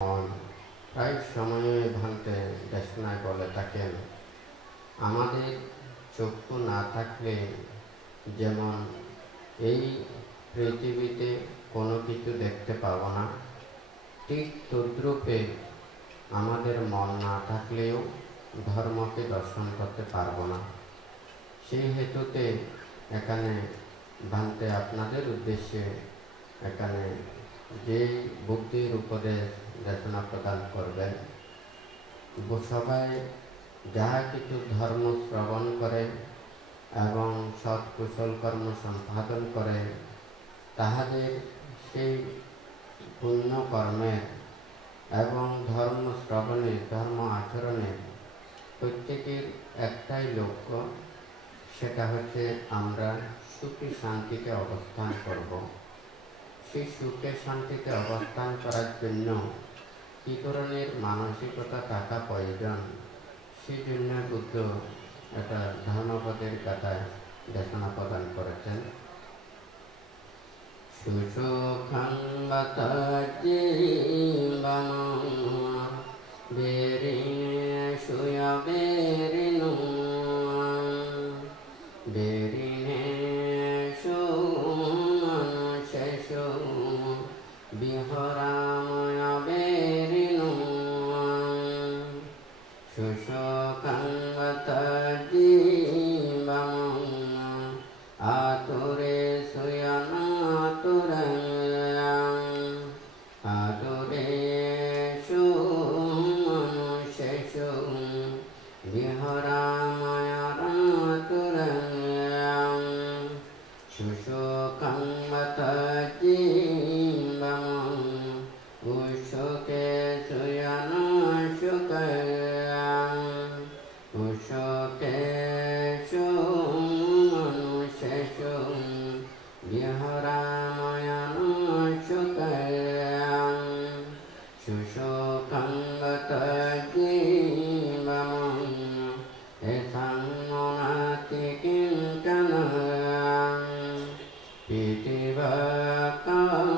মন প্রায় সময়ে ভাঙতে দেশনায় বলে থাকেন, আমাদের চক্ষু না থাকলে যেমন এই পৃথিবীতে কোনো কিছু দেখতে পাবো না, ঠিক তদ্রূপে আমাদের মন না থাকলেও ধর্মকে দর্শন করতে পারবো না। সেই হেতুতে এখানে ভাঙতে আপনাদের উদ্দেশ্যে এখানে যেই বুদ্ধির উপদেশ দেশনা প্রদান করবেন, সবাই যাহা কিছু ধর্ম শ্রবণ করে এবং সৎ কুশল কর্ম সম্পাদন করে, তাহাদের সেই পুণ্য কর্মের এবং ধর্ম শ্রবণে ধর্ম আচরণে প্রত্যেকের একটাই লক্ষ্য, সেটা হচ্ছে আমরা সুখী শান্তিতে অবস্থান করব। সেই সুখে শান্তিতে অবস্থান করার জন্য কী ধরনের মানসিকতা থাকা প্রয়োজন, সেই জন্য বুদ্ধ একটা ধর্মপদের কথায় দেশনা প্রদান করেছেন। সুসুখং বত জীবনং বেরিনেষু বেরিণো বেরিনেষু মনুষ্যেষু বিহরাময় বেরিণো সুসুখং বত জীবনং আতুরেষু আতুরেষু মনুষ্যেষু বিহরাময়াতুরং সুসুখং বত জীবনং উষুকেষু সুখং উষুকেষু মনুষ্যেষু বিহরাময়ানুষুকং সুসুখং বত জীবনং এষাং মুনাতি কিঞ্চন পৃথিবীকং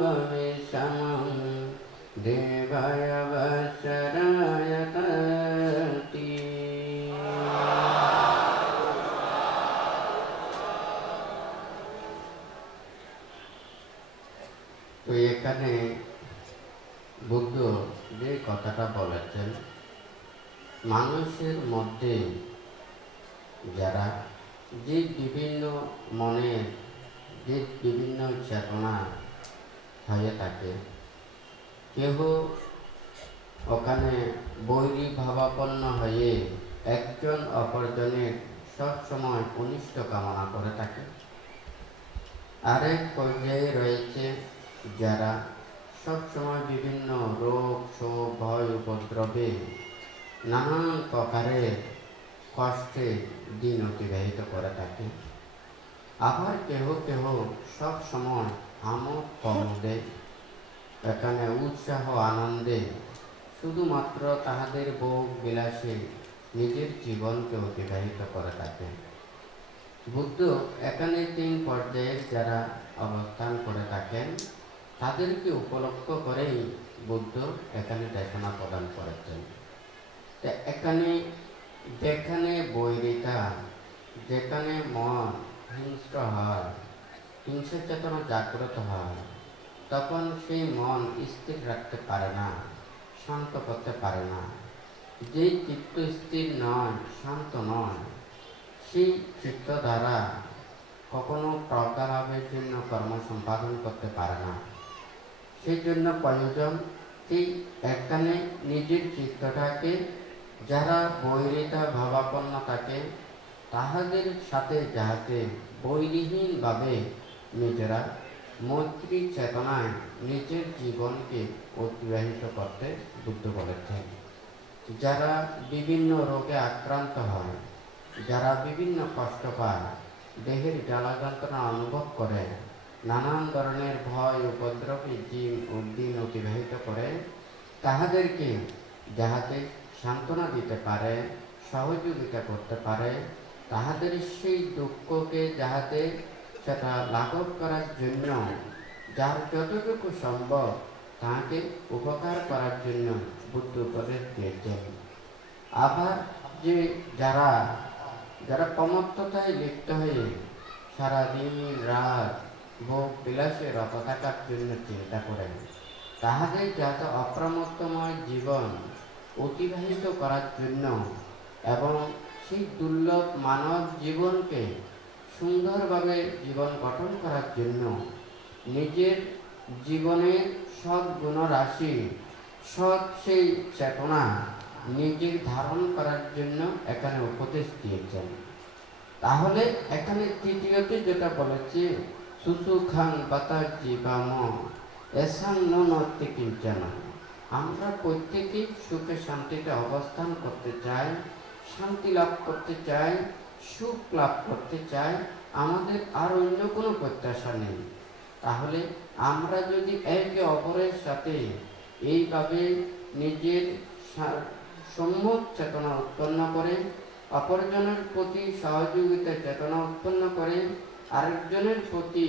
ভবিষ্যং দেবায় বৎসরায়তি। তো এখানে বুদ্ধ যে কথাটা বলেছেন, মানুষের মধ্যে যারা যে বিভিন্ন মনের যে বিভিন্ন চেতনা হয়ে থাকে, কেহ ওখানে বৈরী ভাবাপন্ন হয়ে একজন অপরজনের সবসময় অনিষ্ট কামনা করে থাকে। আরেক পর্যায়ে রয়েছে যারা সবসময় বিভিন্ন রোগ শোক ভয় উপদ্রবে নানান প্রকারের কষ্টে দিন অতিবাহিত করে থাকে। আবার কেহ কেহ সব সময় আমোদ প্রমোদে এখানে উৎসাহ আনন্দে শুধুমাত্র তাহাদের ভোগ বিলাসে নিজের জীবনকে অতিবাহিত করে থাকে। বুদ্ধ এখানে 3 পর্যায়ের যারা অবস্থান করে থাকেন, তাদেরকে উপলক্ষ করেই বুদ্ধ এখানে দেশনা প্রদান করেছেন। এখানে যেখানে বৈরিতা, যেখানে মন হিংস্র হয়, হিংসা চেতনা জাগ্রত হয়, তখন সেই মন স্থির রাখতে পারে না, শান্ত করতে পারে না। যেই চিত্ত স্থির নয়, শান্ত নয়, সেই চিত্ত দ্বারা কখনো প্রজ্ঞালাভের জন্য কর্ম সম্পাদন করতে পারে না। সেই জন্য প্রয়োজন ঠিক এখানে নিজের চিত্তটাকে, যারা বৈরিতা ভাবাপন্ন থাকে তাহাদের সাথে যাহাতে বৈরীহীনভাবে নিজেরা মৈত্রী চেতনায় নিজের জীবনকে অতিবাহিত করতে বুদ্ধ বলেছেন। যারা বিভিন্ন রোগে আক্রান্ত হয়, যারা বিভিন্ন কষ্ট পায়, দেহের জ্বালা যন্ত্রণা অনুভব করে, নানান ধরনের ভয় উপদ্রবে দিন অতিবাহিত করে, তাহাদেরকে যাহাতে সান্ত্বনা দিতে পারে, সহযোগিতা করতে পারে, তাহাদের সেই দুঃখকে যাহাতে সেটা লাঘব করার জন্য যার যতটুকু সম্ভব তাকে উপকার করার জন্য বুদ্ধ উপদেশ দিয়েছেন। আবার যে যারা যারা প্রমত্ততায় লিপ্ত হয়ে সারাদিন রাত ভোগ বিলাসে রত থাকার জন্য চিন্তা করেন, তাহাদের যাতে অপ্রমত্তময় জীবন অতিবাহিত করার জন্য এবং সেই দুর্লভ মানব জীবনকে সুন্দরভাবে জীবন গঠন করার জন্য নিজের জীবনের সৎ গুণরাশি, সৎ সেই চেতনা নিজের ধারণ করার জন্য এখানে উপদেশ দিয়েছেন। তাহলে এখানে তৃতীয়তে যেটা বলেছে, সুসুখাং বাতা জীবাম এসাং নতি কিঞ্চন, আমরা প্রত্যেকেই সুখে শান্তিতে অবস্থান করতে চাই, শান্তি লাভ করতে চাই, সুখ লাভ করতে চাই, আমাদের আর অন্য কোনো প্রত্যাশা নেই। তাহলে আমরা যদি একে অপরের সাথে এইভাবে নিজের সম্যক চেতনা উৎপন্ন করে, অপরজনের প্রতি সহযোগিতা চেতনা উৎপন্ন করে, আরেকজনের প্রতি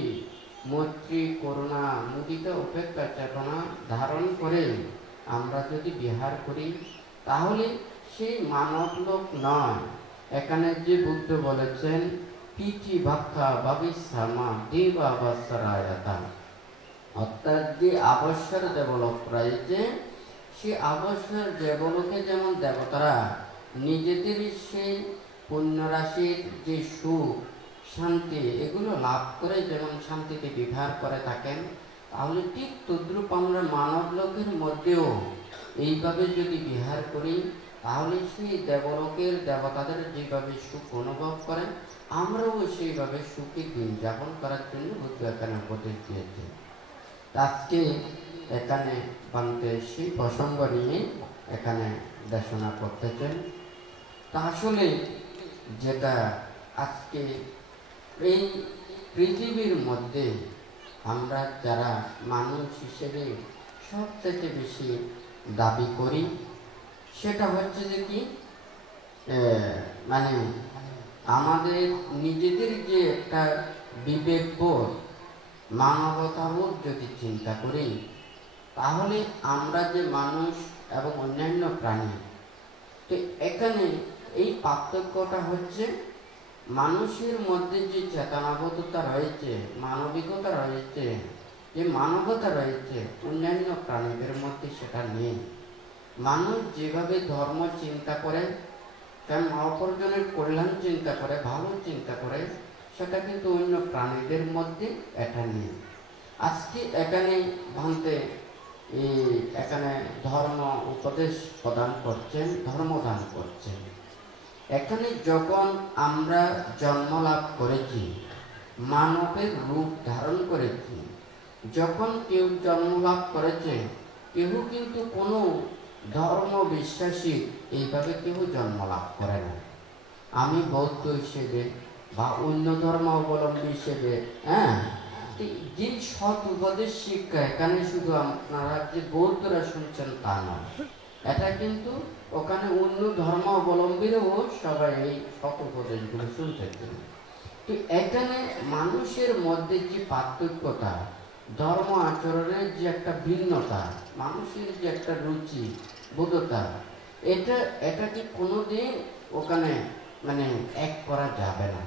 মৈত্রী করুণা মুদিত উপেক্ষা চেতনা ধারণ করে আমরা যদি বিহার করি, তাহলে সেই মানব লোক নয়। এখানে যে বুদ্ধ বলেছেন পিঠি ভাক্ষা ভবিষ্যামা দেবাবসরায়তা, অর্থাৎ যে আবশ্যর দেবলোক রয়েছে, সে আবশ্যর দেবলোকে যেমন দেবতারা নিজেদের সেই পুণ্যরাশির যে সুখ শান্তি এগুলো লাভ করে যেমন শান্তিতে বিহার করে থাকেন, তাহলে ঠিক তদ্রূপ আমরা মানব লোকের মধ্যেও এইভাবে যদি বিহার করি, তাহলে সেই দেবলোকের দেবতাদের যেভাবে সুখ অনুভব করেন, আমরাও সেইভাবে সুখী দিন যাপন করার জন্য বুদ্ধ এখানে উপদেশ দিয়েছে। আজকে এখানে বান্তে সেই প্রসঙ্গ নিয়ে এখানে দেশনা করতেছেন। তা আসলে যেটা আজকে এই পৃথিবীর মধ্যে আমরা যারা মানুষ হিসেবে সবথেকে বেশি দাবি করি, সেটা হচ্ছে যে কি মানে আমাদের নিজেদের যে একটা বিবেকবোধ, মানবতাবোধ যদি চিন্তা করি, তাহলে আমরা যে মানুষ এবং অন্যান্য প্রাণী, তো এখানে এই পার্থক্যটা হচ্ছে মানুষের মধ্যে যে চেতনাবোধতা রয়েছে, মানবিকতা রয়েছে, যে মানবতা রয়েছে, অন্যান্য প্রাণীদের মধ্যে সেটা নেই। মানুষ যেভাবে ধর্ম চিন্তা করে, কারণ অপরজনের কল্যাণ চিন্তা করে, ভালো চিন্তা করে, সেটা কিন্তু অন্য প্রাণীদের মধ্যে এটা নেই। আজকে এখানে ভাঙতে এখানে ধর্ম উপদেশ প্রদান করছেন, ধর্মদান করছেন। এখানে যখন আমরা জন্ম লাভ করেছি, মানবের রূপ ধারণ করেছি, যখন কেউ জন্ম লাভ করেছে, কেউ কিন্তু কোনো ধর্ম বিশ্বাসী এইভাবে কেউ জন্ম লাভ করে না। আমি বৌদ্ধ হিসেবে বা অন্য ধর্ম অবলম্বী হিসেবে, যে সৎ উপদেশ শিক্ষা এখানে শুধু আপনারা যে বৌদ্ধরা শুনছেন তা নয়, এটা কিন্তু ওখানে অন্য ধর্ম অবলম্বীরাও সবাই এই সৎ উপদেশগুলো শুনতেছেন। তো এখানে মানুষের মধ্যে যে পার্থক্যতা, ধর্ম আচরণের যে একটা ভিন্নতা, মানুষের যে একটা রুচি বোধতা, এটাকে কোনোদিন ওখানে মানে এক করা যাবে না।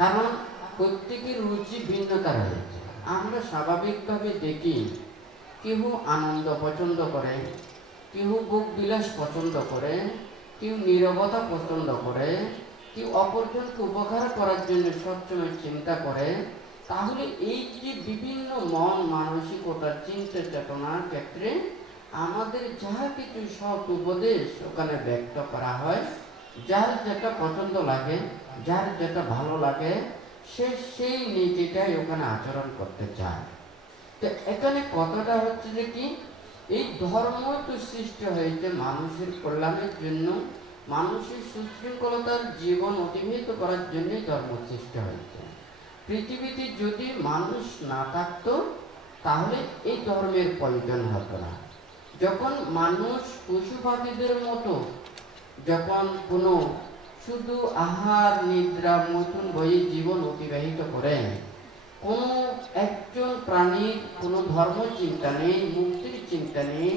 কারণ প্রত্যেকের রুচি ভিন্নতা রয়েছে। আমরা স্বাভাবিকভাবে দেখি কেউ আনন্দ পছন্দ করে, কেউ ভোগ বিলাস পছন্দ করে, কেউ নীরবতা পছন্দ করে, কেউ অপরজনকে উপকার করার জন্য সবসময় চিন্তা করে। তাহলে এই যে বিভিন্ন মন মানসিকতার চিন্তা চেতনার ক্ষেত্রে আমাদের যাহা কিছু সৎ উপদেশ ওখানে ব্যক্ত করা হয়, যার যেটা পছন্দ লাগে, যার যেটা ভালো লাগে, সে সেই নীতিটাই ওখানে আচরণ করতে চায়। তো এখানে কথাটা হচ্ছে যে কি, এই ধর্ম তো সৃষ্টি হয়েছে মানুষের কল্যাণের জন্য, মানুষের সুশৃঙ্খলতার জীবন অতিবাহিত করার জন্যই ধর্ম সৃষ্টি হয়েছে। পৃথিবীতে যদি মানুষ না থাকতো, তাহলে এই ধর্মের প্রয়োজন হতো না। যখন মানুষ পশু পাখিদের মতো যখন কোনো শুধু আহার নিদ্রা মতন বয়ে জীবন অতিবাহিত করে, কোনো একজন প্রাণীর কোনো ধর্ম চিন্তা নেই, মুক্তি চিন্তা নেই,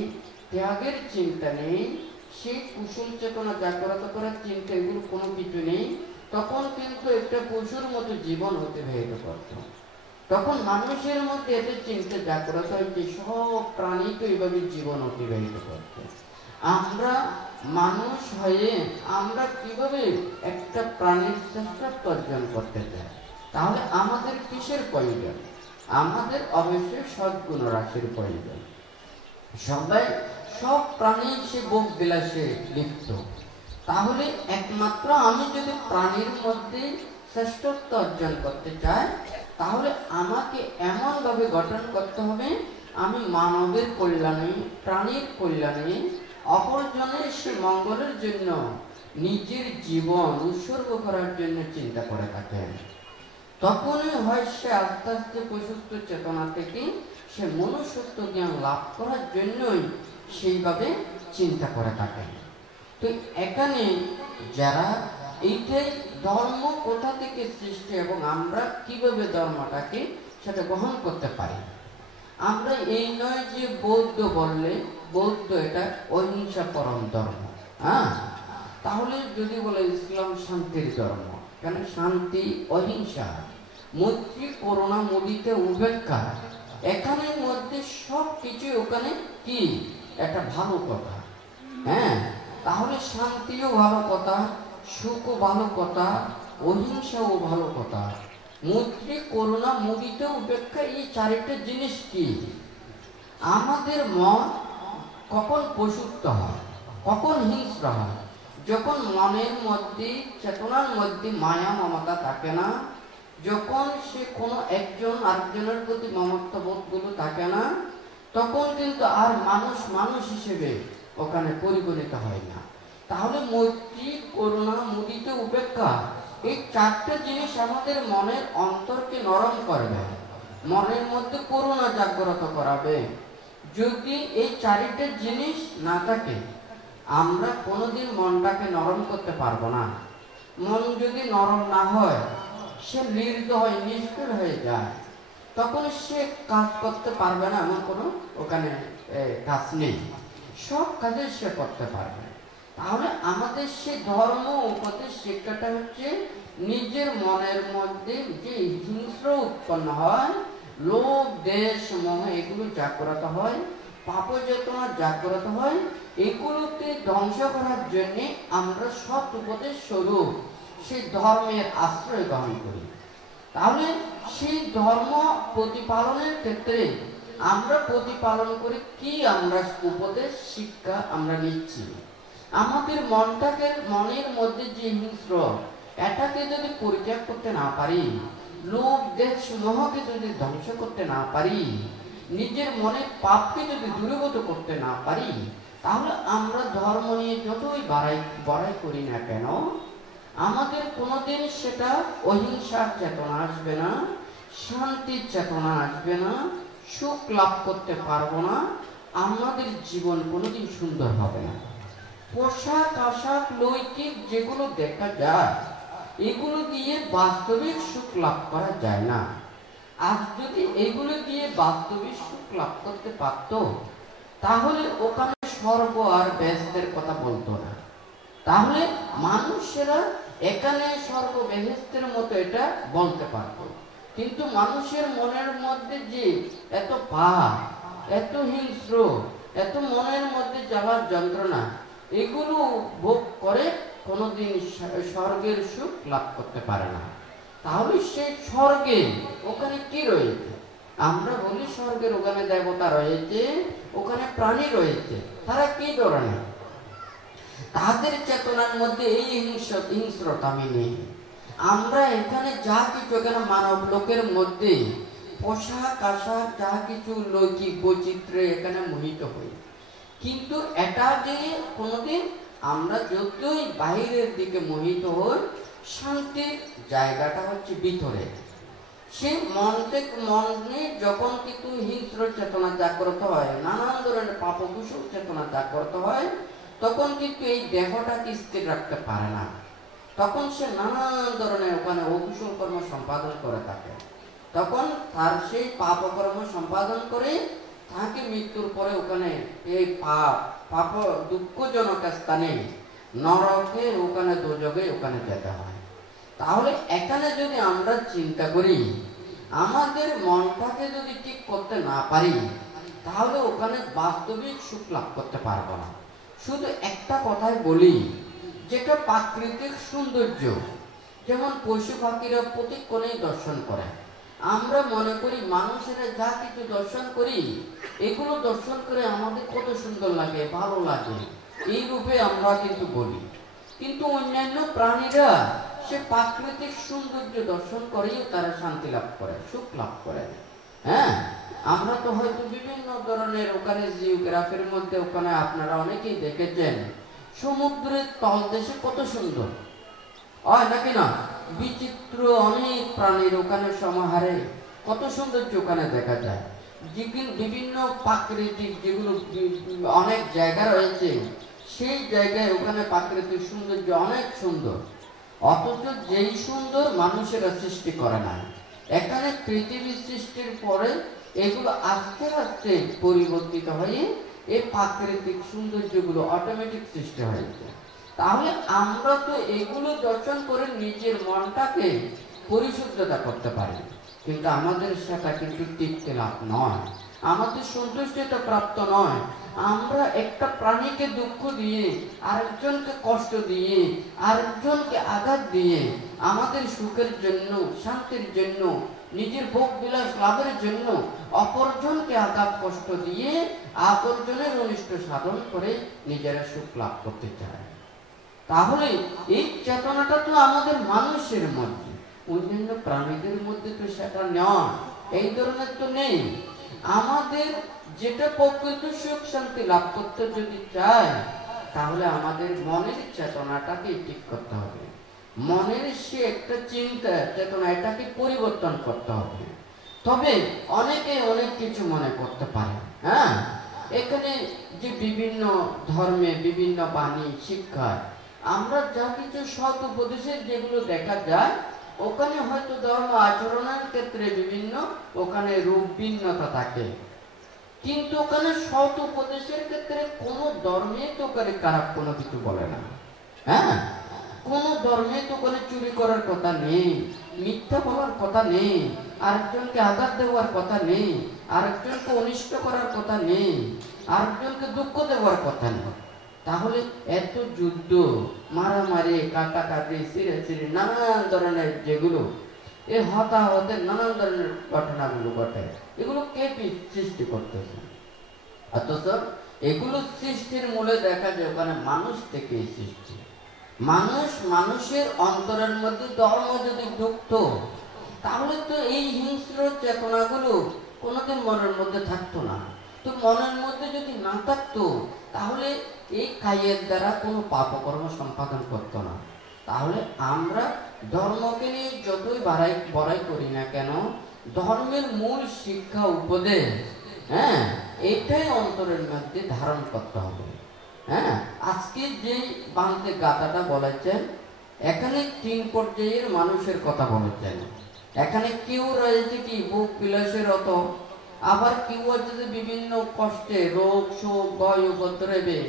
ত্যাগের চিন্তা নেই, সেই কুশল চেতনা জাগ্রত করার চিন্তা, এগুলো কোনো কিছু নেই, তখন কিন্তু একটা পশুর মতো জীবন অতিবাহিত করত। তখন মানুষের মধ্যে এতে চিন্তা জাগ্রত হয়েছে, সব প্রাণী তো এইভাবে জীবন অতিবাহিত করত। আমরা মানুষ হয়ে আমরা কিভাবে একটা প্রাণীর শ্রেষ্ঠত্ব অর্জন করতে চাই? তাহলে আমাদের কিসের প্রয়োজন? আমাদের অবশ্যই সদ্গুণ রাশির প্রয়োজন। সবাই সব প্রাণী সে ভোগ বিলাসে লিপ্ত। তাহলে একমাত্র আমি যদি প্রাণীর মধ্যে শ্রেষ্ঠত্ব অর্জন করতে চাই, তাহলে আমাকে এমনভাবে গঠন করতে হবে, আমি মানবের কল্যাণে, প্রাণীর কল্যাণে, অপরজনের সে মঙ্গলের জন্য নিজের জীবন উৎসর্গ করার জন্য চিন্তা করে থাকেন। তখনই হয় সে আস্তে আস্তে পশুত্ব চেতনা থেকে সে মনুষ্যত্ব জ্ঞান লাভ করার জন্যই সেইভাবে চিন্তা করে থাকেন। তো এখানে যারা এইটাই ধর্ম কোথা থেকে সৃষ্টি এবং আমরা কিভাবে ধর্মটাকে সেটা গ্রহণ করতে পারি। আমরা এই নয় যে বৌদ্ধ বললে বৌদ্ধ এটা অহিংসা পরম ধর্ম, হ্যাঁ, তাহলে যদি বলে ইসলাম শান্তির ধর্ম, কেন শান্তি অহিংসা, মৈত্রী করুণা মুদিতে উপেক্ষা, এখানের মধ্যে সব কিছু ওখানে কি একটা ভালো কথা। হ্যাঁ, তাহলে শান্তিও ভালো কথা, সুখও ভালো কথা, অহিংসাও ভালো কথা, মৈত্রী করুণা মুদিতে উপেক্ষা, এই চারিটা জিনিস কি? আমাদের মন কখন পশুত্ব হয়, কখন হিংস্র হয়? যখন মনের মধ্যে, চেতনার মধ্যে মায়া মমতা থাকে না, যখন সে কোনো একজন আরেকজনের প্রতি মমত্ববোধগুলো থাকে না, তখন কিন্তু আর মানুষ মানুষ হিসেবে ওখানে পরিগণিত হয় না। তাহলে মৈত্রী করুণা মুদিত উপেক্ষা, এই চারটে জিনিস আমাদের মনের অন্তরকে নরম করবে, মনের মধ্যে করুণা জাগ্রত করাবে। যদি এই চারিটা জিনিস না থাকে, আমরা কোনোদিন মনটাকে নরম করতে পারবো না। মন যদি নরম না হয়, সে নির্দয় নিষ্ঠুর হয়ে যায়, তখন সে কাজ করতে পারবে না, এমন কোনো ওখানে কাজ নেই, সব কাজে সে করতে পারবে। তাহলে আমাদের সে ধর্ম উপদেশ শিক্ষাটা হচ্ছে নিজের মনের মধ্যে যে হিংস্র উৎপন্ন হয়, লোভ দেশ মোহ এগুলো জাগ্রত হয়, পাপ চেতনা জাগ্রত হয়, এগুলোকে ধ্বংস করার জন্য আমরা সৎ উপদেশ স্বরূপ সেই ধর্মের আশ্রয় গ্রহণ করি। তাহলে সেই ধর্ম প্রতিপালনের ক্ষেত্রে আমরা প্রতিপালন করে কি আমরা উপদেশ শিক্ষা আমরা নিচ্ছি? আমাদের মনটাকে, মনের মধ্যে যে হিংস্র, এটাকে যদি পরিত্যাগ করতে না পারি, লোভ দেশ মোহকে যদি ধ্বংস করতে না পারি, নিজের মনের পাপকে যদি দূরীভূত করতে না পারি, তাহলে আমরা ধর্ম নিয়ে যতই বড়াই করি না কেন, আমাদের কোনোদিন সেটা অহিংসার চেতনা আসবে না, শান্তির চেতনা আসবে না, সুখ লাভ করতে পারবো না, আমাদের জীবন কোনোদিন সুন্দর হবে না। পোশাক আশাক লৌকিক যেগুলো দেখা যায়, এগুলো দিয়ে বাস্তবিক সুখ লাভ করা যায় না। আজ যদি এগুলো দিয়ে বাস্তবিক সুখ লাভ করতে পারত, তাহলে ওখানে স্বর্গ আর বেহেশতের কথা বলতো না। তাহলে মানুষেরা এখানে স্বর্গ বেহেশতের মতো এটা বলতে পারত। কিন্তু মানুষের মনের মধ্যে যে এত পাপ, এত হিংস্র, এত মনের মধ্যে জ্বালার যন্ত্রণা, এগুলো ভোগ করে কোনোদিন স্বর্গের সুখ লাভ করতে পারে না। তাহলে সেই স্বর্গে ওখানে কি রয়েছে? আমরা বলি স্বর্গের ওখানে দেবতা রয়েছে, ওখানে প্রাণী রয়েছে, তারা কি ধরনের? তাদের চেতনার মধ্যে এই হিংস্রতা নেই। আমরা এখানে যা কিছু, এখানে মানব লোকের মধ্যে পোশাক আশাক যা কিছু লৌকিক বৈচিত্র্যে এখানে মোহিত হই, কিন্তু এটা যে কোনোদিন আমরা যতই বাইরের দিকে মোহিত হই, শান্তির জায়গাটা হচ্ছে ভিতরে। সে মনে যখন কিন্তু হিংস্র চেতনা জাগ্রত হয়, নানান ধরনের পাপকুশল চেতনা জাগ্রত হয়, তখন কিন্তু এই দেহটাকে স্থির রাখতে পারে না, তখন সে নানান ধরনের ওখানে অকুশল কর্ম সম্পাদন করে থাকে। তখন তার সেই পাপকর্ম সম্পাদন করে তাকে মৃত্যুর পরে ওখানে এই পাপ দুঃখজনক স্থানে নরকে, ওখানে দোজগে ওখানে যেতে হয়। তাহলে এখানে যদি আমরা চিন্তা করি, আমাদের মনটাকে যদি ঠিক করতে না পারি, তাহলে ওখানে বাস্তবিক সুখ লাভ করতে পারবো না। শুধু একটা কথাই বলি, যেটা প্রাকৃতিক সৌন্দর্য, যেমন পশু পাখিরা প্রতিক্ষণেই দর্শন করে। আমরা মনে করি মানুষেরা যা কিছু দর্শন করি, এগুলো দর্শন করে আমাদের কত সুন্দর লাগে, ভালো লাগে, এই রূপে আমরা কিন্তু বলি। কিন্তু অন্যান্য প্রাণীরা সে প্রাকৃতিক সৌন্দর্য দর্শন করেই তারা শান্তি লাভ করে, সুখ লাভ করে। হ্যাঁ, আমরা তো হয়তো বিভিন্ন ধরনের ওখানে জিওগ্রাফির মধ্যে ওখানে আপনারা অনেকেই দেখেছেন, সমুদ্রের তলদেশে কত সুন্দর হয় নাকি না, বিচিত্র অনেক প্রাণীর ওখানে সমাহারে কত সৌন্দর্য ওখানে দেখা যায়। বিভিন্ন প্রাকৃতিক যেগুলো অনেক জায়গা রয়েছে, সেই জায়গায় ওখানে প্রাকৃতিক সৌন্দর্য অনেক সুন্দর, অথচ যেই সুন্দর মানুষেরা সৃষ্টি করে না। এখানে পৃথিবী সৃষ্টির পরে এগুলো আস্তে আস্তে পরিবর্তিত হয়ে এই প্রাকৃতিক সৌন্দর্যগুলো অটোমেটিক সৃষ্টি হয়েছে। তাহলে আমরা তো এগুলো দর্শন করে নিজের মনটাকে পরিশুদ্ধতা করতে পারি, কিন্তু আমাদের সেটা কিন্তু তৃপ্তি লাভ নয়, আমাদের সন্তুষ্টিটা প্রাপ্ত নয়। আমরা একটা প্রাণীকে দুঃখ দিয়ে, আরেকজনকে কষ্ট দিয়ে, আরেকজনকে আঘাত দিয়ে, আমাদের সুখের জন্য, শান্তির জন্য, নিজের ভোগ বিলাস লাভের জন্য অপরজনকে আঘাত কষ্ট দিয়ে অপরজনের অনিষ্ট সাধন করে নিজেরা সুখ লাভ করতে চায়। তাহলে এই চেতনাটা তো আমাদের মানুষের মধ্যে, অন্যান্য প্রাণীদের মধ্যে তো সেটা নয়, এই ধরনের তো নেই। আমাদের যেটা প্রকৃত সুখ শান্তি লাভ করতে যদি চায়, তাহলে আমাদের মনের চেতনাটাকে ঠিক করতে হবে। মনের সে একটা চিন্তা চেতনা, এটাকে পরিবর্তন করতে হবে। তবে অনেকে অনেক কিছু মনে করতে পারে। হ্যাঁ, এখানে যে বিভিন্ন ধর্মে বিভিন্ন বাণী শিক্ষায় আমরা যা কিছু সৎ উপদেশের যেগুলো দেখা যায়, ওখানে হয়তো ধর্ম আচরণের ক্ষেত্রে বিভিন্ন ওখানে রূপ ভিন্নতা থাকে, কিন্তু ওখানে সৎ উপদেশের ক্ষেত্রে কোনো ধর্মে তো ওখানে খারাপ কোনো কিছু বলে না। হ্যাঁ, কোন ধর্মে তো ওখানে চুরি করার কথা নেই, মিথ্যা বলার কথা নেই, আরেকজনকে আঘাত দেওয়ার কথা নেই, আরেকজনকে অনিষ্ট করার কথা নেই, আরেকজনকে দুঃখ দেওয়ার কথা নেই। তাহলে এত যুদ্ধ, মারামারি, কাটাকাটি, ছিঁড়ে নানান ধরনের যেগুলো এই হতাহতের নানান ধরনের ঘটনাগুলো ঘটে, এগুলো কে সৃষ্টি করতেছে? অথচ এগুলো সৃষ্টির মূলে দেখা যায় ওখানে মানুষ থেকে সৃষ্টি। মানুষের অন্তরের মধ্যে ধর্ম যদি ঢুকতো, তাহলে তো এই হিংস্র চেতনাগুলো কোনোদিন মনের মধ্যে থাকতো না। তো মনের মধ্যে যদি না থাকতো, তাহলে এই কায়ের দ্বারা কোনো পাপকর্ম সম্পাদন করতো না। তাহলে আমরা ধর্মকে নিয়ে যতই বড়াই করি না কেন, ধর্মের মূল শিক্ষা উপদেশ, হ্যাঁ, এটাই অন্তরের মধ্যে ধারণ করতে হবে। হ্যাঁ, আজকে যে বাংতে গাথাটা বলেছেন, এখানে 3 পর্যায়ের মানুষের কথা বলেছেন। এখানে কেউ রয়েছে কি ভোগ বিলাসের রত, আবার কেউ আছে যে বিভিন্ন কষ্টে, রোগ শোক ভয় উপদ্রবে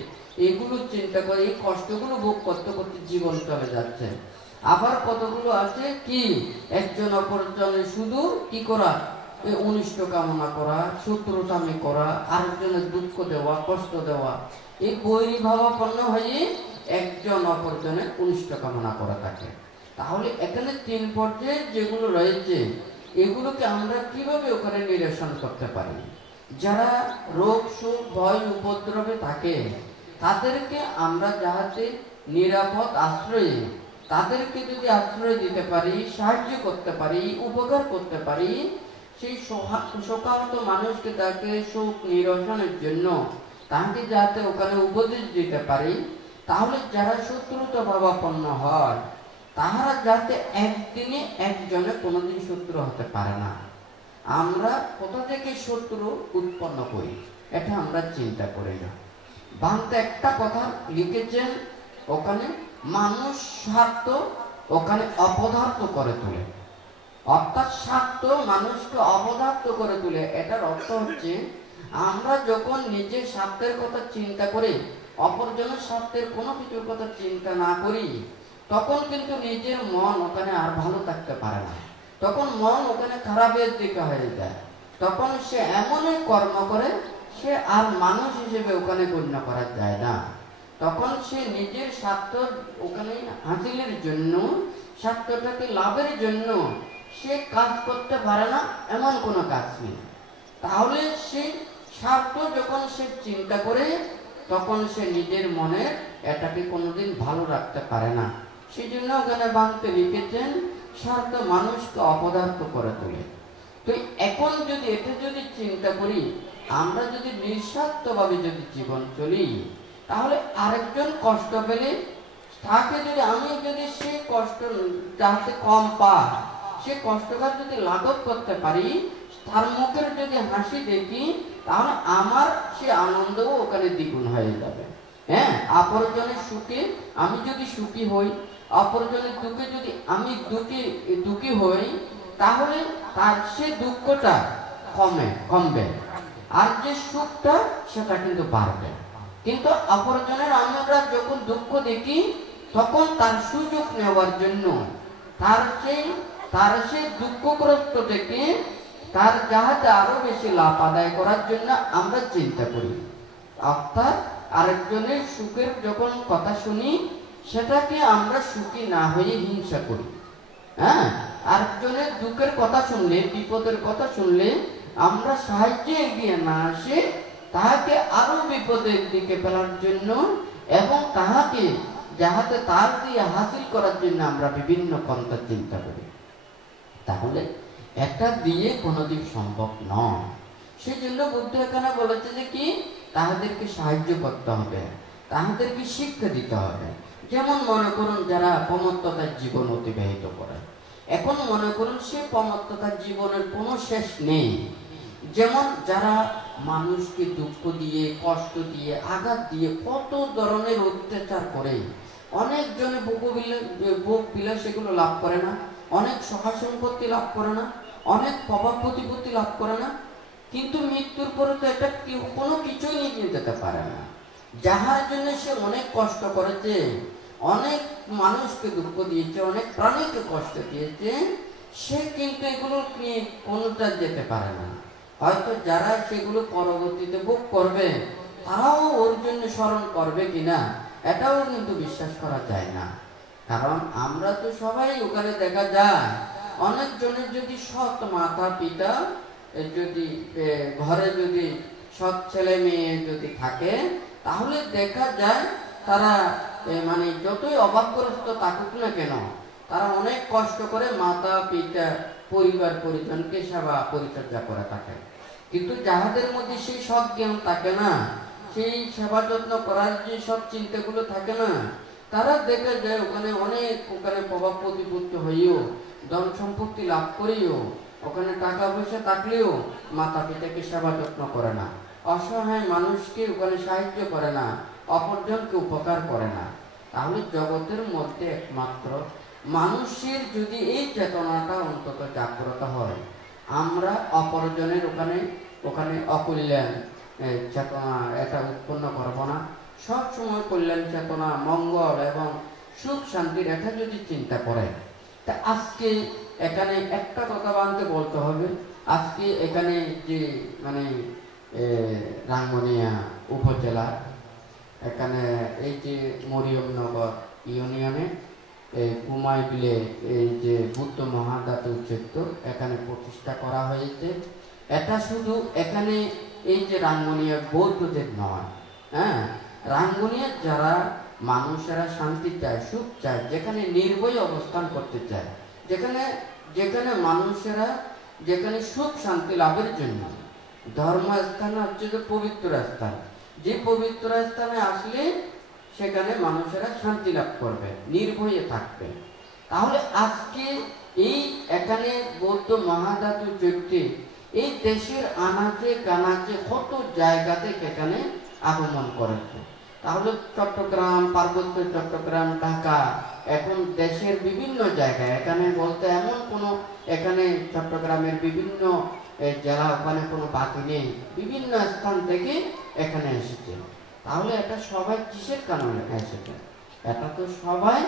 এগুলো চিন্তা করে এই কষ্টগুলো ভোগ করতে করতে জীবন চলে যাচ্ছে। আবার কতগুলো আছে কি একজন অপরজনের শুধু কি করা, অনিষ্ট কামনা করা, শত্রুতামি করা, আরেকজনের দুঃখ দেওয়া, কষ্ট দেওয়া, এই বৈরী ভাবাপন্ন হয়ে একজন অপরজনের অনিষ্ট কামনা করা থাকে। তাহলে এখানে 3 পর্যায়ে যেগুলো রয়েছে, এগুলোকে আমরা কিভাবে ওখানে নিরসন করতে পারি? যারা রোগ শোক ভয় উপদ্রবে থাকে, তাদেরকে আমরা যাহাতে নিরাপদ আশ্রয়ে, তাদেরকে যদি আশ্রয় দিতে পারি, সাহায্য করতে পারি, উপকার করতে পারি, সেই শোকান্ত মানুষকে তাকে শোক নিরসনের জন্য তাকে যাতে ওখানে উপদেশ দিতে পারি, তাহলে যারা শত্রুতা ভাবাপন্ন হয়, তাহারা যাতে একদিনে একজনে কোনোদিন শত্রু হতে পারে না। আমরা কোথা থেকে শত্রু উৎপন্ন করি এটা আমরা চিন্তা করি না। বাংলা একটা কথা লিখেছেন, ওখানে মানুষ স্বার্থ ওখানে অপদার্থ করে তোলে, অর্থাৎ স্বার্থ মানুষকে অপদার্থ করে তোলে। এটার অর্থ হচ্ছে আমরা যখন নিজের স্বার্থের কথা চিন্তা করে অপরজনের স্বার্থের কোনো কিছুর কথা চিন্তা না করি, তখন কিন্তু নিজের মন ওখানে আর ভালো থাকতে পারে না। তখন মন ওখানে খারাপের দিকে হয়ে যায়। তখন সে এমনই কর্ম করে, সে আর মানুষ হিসেবে ওখানে গণ্য করা যায় না। তখন সে নিজের স্বার্থ ওখানে হাসিলের জন্য, স্বার্থটাকে লাভের জন্য সে কাজ করতে পারে না, এমন কোনো কাজ নেই। তাহলে সে স্বার্থ যখন সে চিন্তা করে, তখন সে নিজের মনে এটাকে কোনোদিন ভালো রাখতে পারে না। সেই জন্য ওখানে বাংতে লিখেছেন, স্বার্থ মানুষকে অপদার্থ করে তোলে। তো এখন যদি এটা যদি চিন্তা করি, আমরা যদি নিঃস্বার্থভাবে যদি জীবন চলি, তাহলে আরেকজন কষ্ট পেলে তাকে যদি আমি যদি সে কষ্ট যাতে কম পায়, সে কষ্টটা যদি লাঘব করতে পারি, তার মুখের যদি হাসি দেখি, তাহলে আমার সে আনন্দও ওখানে দ্বিগুণ হয়ে যাবে। হ্যাঁ, অপরজনের সুখে আমি যদি সুখী হই, অপরজনের দুঃখে যদি আমি দুঃখী হই, তাহলে তার সে দুঃখটা কমবে, আর যে সুখটা সেটা কিন্তু বাড়বে। কিন্তু অপরজনের আমরা যখন দুঃখ দেখি, তখন তার সুযোগ নেওয়ার জন্য, তার সেই দুঃখগ্রস্ত থেকে তার যাহাতে আরো বেশি লাভ আদায় করার জন্য আমরা চিন্তা করি। অর্থাৎ আরেকজনের সুখের যখন কথা শুনি, সেটাকে আমরা সুখী না হয়ে হিংসা করি। হ্যাঁ, আরেকজনের দুঃখের কথা শুনলে, বিপদের কথা শুনলে আমরা সাহায্যে এগিয়ে না আসে তাহাকে আরো বিপদের দিকে ফেলার জন্য এবং তাহাকে যাহাতে তার দিয়ে হাসিল করার জন্য আমরা বিভিন্ন পন্থা চিন্তা করি। তাহলে এটা দিয়ে কোনোদিন সম্ভব নয়। সেই জন্য বুদ্ধ এখানে বলেছে যে কি, তাহাদেরকে সাহায্য করতে হবে, তাহাদেরকে শিক্ষা দিতে হবে। যেমন মনে করুন যারা প্রমত্ততার জীবন অতিবাহিত করে, এখন মনে করুন সে প্রমত্ততার জীবনের কোনো শেষ নেই। যেমন যারা মানুষকে দুঃখ দিয়ে, কষ্ট দিয়ে, আঘাত দিয়ে কত ধরনের অত্যাচার করে, অনেকজনে ভোগ বিলাস সেগুলো লাভ করে না, অনেক সহায় সম্পত্তি লাভ করে না, অনেক প্রভাব প্রতিপত্তি লাভ করে না, কিন্তু মৃত্যুর পরে তো এটা কোনো কিছুই নিয়ে যেতে পারে না। যাহার জন্য সে অনেক কষ্ট করেছে, অনেক মানুষকে দুঃখ দিয়েছে, অনেক প্রাণীকে কষ্ট দিয়েছে, সে কিন্তু এগুলো নিয়ে কোনোটা যেতে পারে না। হয়তো যারা সেগুলো পরবর্তীতে ভোগ করবে, তারাও ওর জন্য স্মরণ করবে কিনা, এটাও কিন্তু বিশ্বাস করা যায় না। কারণ আমরা তো সবাই ওখানে দেখা যায়, অনেকজনের যদি সৎ মাতা পিতা, যদি ঘরে যদি সৎ ছেলে মেয়ে যদি থাকে, তাহলে দেখা যায় তারা মানে যতই অভাবগ্রস্ত থাকুক না কেন, তারা অনেক কষ্ট করে মাতা পিতা পরিবার পরিজনকে সেবা পরিচর্যা করে থাকে। কিন্তু যাহাদের মধ্যে সেই সৎ জ্ঞান থাকে না, সেই সেবা যত্ন করার যে সব চিন্তাগুলো থাকে না, তারা দেখা যায় ওখানে প্রভাব প্রতিপত্তি হইও, ধন সম্পত্তি লাভ করেও, ওখানে টাকা পয়সা থাকলেও মাতা পিতাকে সেবা যত্ন করে না, অসহায় মানুষকে ওখানে সাহায্য করে না, অপরজনকে উপকার করে না। তাহলে জগতের মধ্যে একমাত্র মানুষের যদি এই চেতনাটা অন্তত জাগ্রত হয়, আমরা অপরজনের ওখানে অকল্যাণ চেতনা এটা উৎপন্ন করব না। সব সময় কল্যাণ চেতনা, মঙ্গল এবং সুখ শান্তির এটা যদি চিন্তা করে, তা আজকে এখানে একটা কথা বানতে বলতে হবে। আজকে এখানে যে মানে রাঙ্গুনিয়া উপজেলা, এখানে এই যে মরিয়মনগর ইউনিয়নে কুমাই বিলে এই যে বুদ্ধ মহাদাত উচ্চত্ব এখানে প্রতিষ্ঠা করা হয়েছে। এটা শুধু এখানে এই যে রাঙ্গুনিয়া বৌদ্ধদের নয়, হ্যাঁ, রাঙ্গুনিয়ার যারা মানুষেরা শান্তি চায়, সুখ চায়, যেখানে নির্ভয় অবস্থান করতে চায়, যেখানে মানুষেরা যেখানে সুখ শান্তি লাভের জন্য, ধর্মস্থান হচ্ছে যে পবিত্র স্থান, যে পবিত্র স্থানে আসলে সেখানে মানুষেরা শান্তি লাভ করবে, নির্ভয়ে থাকবে। তাহলে আজকে এই এখানে বৌদ্ধ মহাধাতু যুক্তি এই দেশের আনাচে কানাচে কত জায়গা থেকে এখানে আগমন করেছে। তাহলে চট্টগ্রাম, পার্বত্য চট্টগ্রাম, ঢাকা, এখন দেশের বিভিন্ন জায়গায়, এখানে বলতে এমন কোনো এখানে চট্টগ্রামের বিভিন্ন জেলা ওখানে কোনো বাকি নেই, বিভিন্ন স্থান থেকে এখানে এসেছে। তাহলে এটা সবাই কিসের কারণে এসেছে? এটা তো সবাই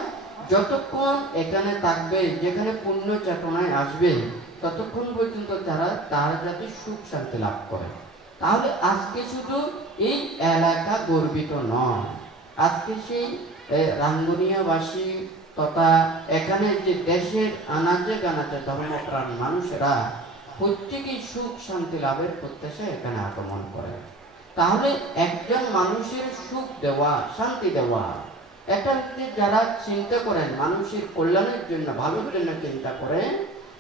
যতক্ষণ এখানে থাকবে, যেখানে পুণ্য চেতনায় আসবে, ততক্ষণ পর্যন্ত তারা যাতে সুখ শান্তি লাভ করে। তাহলে আজকে শুধু এই এলাকা গর্বিত নয়, আজকে সেই রাঙ্গুনিয়াবাসী তথা এখানে যে দেশের আনাচে গানাচে ধর্মপ্রাণ মানুষেরা প্রত্যেকেই সুখ শান্তি লাভের প্রত্যাশায় এখানে আগমন করে। তাহলে একজন মানুষের সুখ দেওয়া, শান্তি দেওয়া, এটা যারা চিন্তা করেন মানুষের কল্যাণের জন্য, ভালোর জন্য চিন্তা করেন,